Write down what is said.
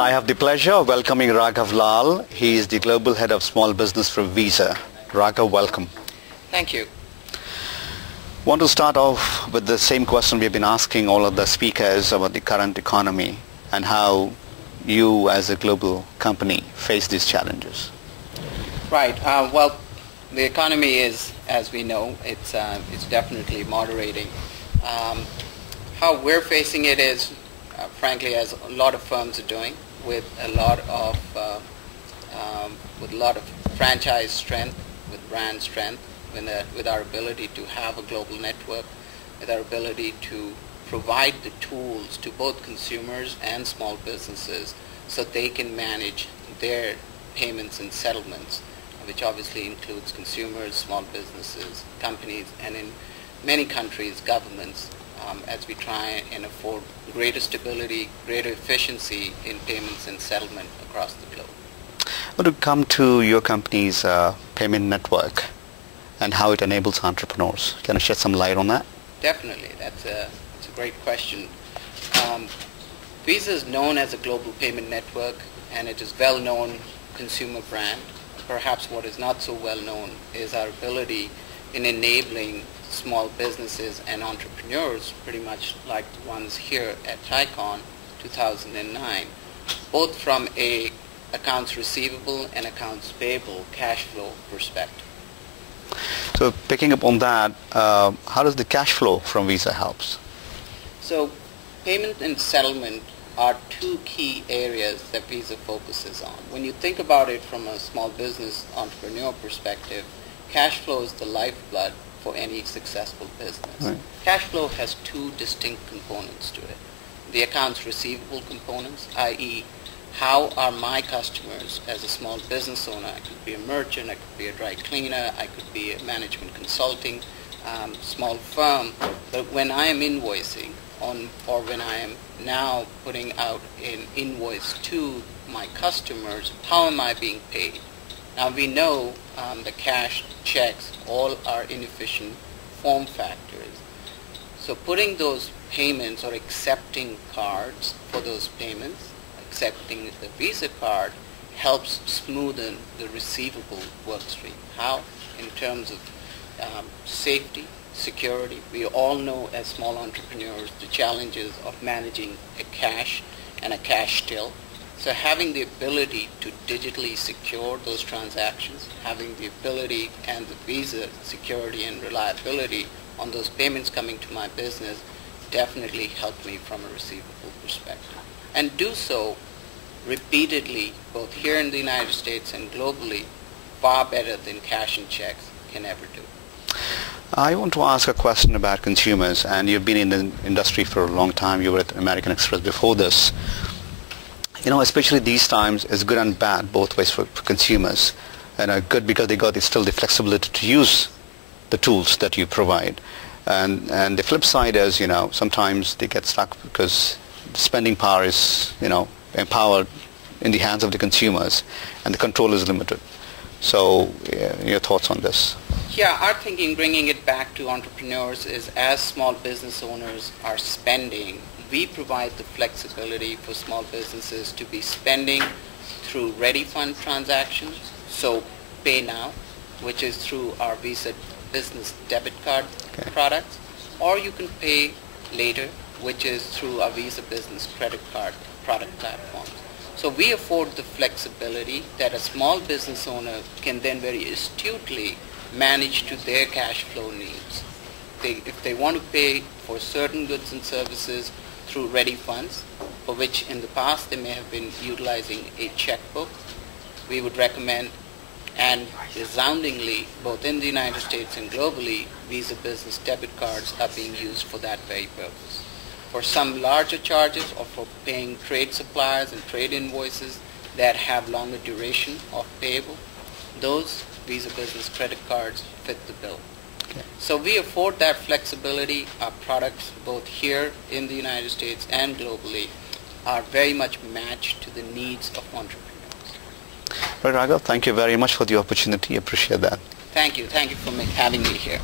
I have the pleasure of welcoming Raghav Lal. He is the Global Head of Small Business for Visa. Raghav, welcome. Thank you. Want to start off with the same question we've been asking all of the speakers about the current economy and how you as a global company face these challenges. Right. Well, the economy is, as we know, it's definitely moderating. How we're facing it is, frankly, as a lot of firms are doing, with a lot of franchise strength, with brand strength, with our ability to have a global network, with our ability to provide the tools to both consumers and small businesses so they can manage their payments and settlements, which obviously includes consumers, small businesses, companies, and in many countries, governments, as we try and afford greater stability, greater efficiency in payments and settlement across the globe. I want to come to your company's payment network and how it enables entrepreneurs. Can you shed some light on that? Definitely. That's a great question. Visa is known as a global payment network, and it is well-known consumer brand. Perhaps what is not so well known is our ability in enabling small businesses and entrepreneurs, pretty much like the ones here at TICON 2009, both from a accounts receivable and accounts payable cash flow perspective. So picking up on that, how does the cash flow from Visa helps? So payment and settlement are two key areas that Visa focuses on. When you think about it from a small business entrepreneur perspective, cash flow is the lifeblood for any successful business. Right. Cash flow has two distinct components to it. The accounts receivable components, i.e., how are my customers as a small business owner, I could be a merchant, I could be a dry cleaner, I could be a management consulting small firm, but when I am invoicing or when I am now putting out an invoice to my customers, how am I being paid? Now we know the cash checks all are inefficient form factors. So putting those payments or accepting cards for those payments, accepting the Visa card, helps smoothen the receivable work stream. How? In terms of safety, security. We all know as small entrepreneurs the challenges of managing a cash and a cash till. So having the ability to digitally secure those transactions, having the ability and the Visa security and reliability on those payments coming to my business definitely helped me from a receivable perspective. And do so repeatedly, both here in the United States and globally, far better than cash and checks can ever do. I want to ask a question about consumers, and you've been in the industry for a long time. You were at American Express before this. You know, especially these times, it's good and bad both ways for consumers. And good because they got still the flexibility to use the tools that you provide. And the flip side is, you know, sometimes they get stuck because spending power is, you know, empowered in the hands of the consumers and the control is limited. So your thoughts on this? Yeah, our thinking, bringing it back to entrepreneurs, is as small business owners are spending, we provide the flexibility for small businesses to be spending through ready fund transactions, so pay now, which is through our Visa business debit card products, or you can pay later, which is through our Visa business credit card product platforms. So we afford the flexibility that a small business owner can then very astutely manage to their cash flow needs. If they want to pay for certain goods and services through ready funds, for which in the past they may have been utilizing a checkbook, we would recommend, and resoundingly, both in the United States and globally, Visa business debit cards are being used for that very purpose. For some larger charges or for paying trade suppliers and trade invoices that have longer duration of payable, those Visa business credit cards fit the bill. Okay. So we afford that flexibility. Our products, both here in the United States and globally, are very much matched to the needs of entrepreneurs. Right, Raghav, thank you very much for the opportunity. Appreciate that. Thank you. Thank you for having me here.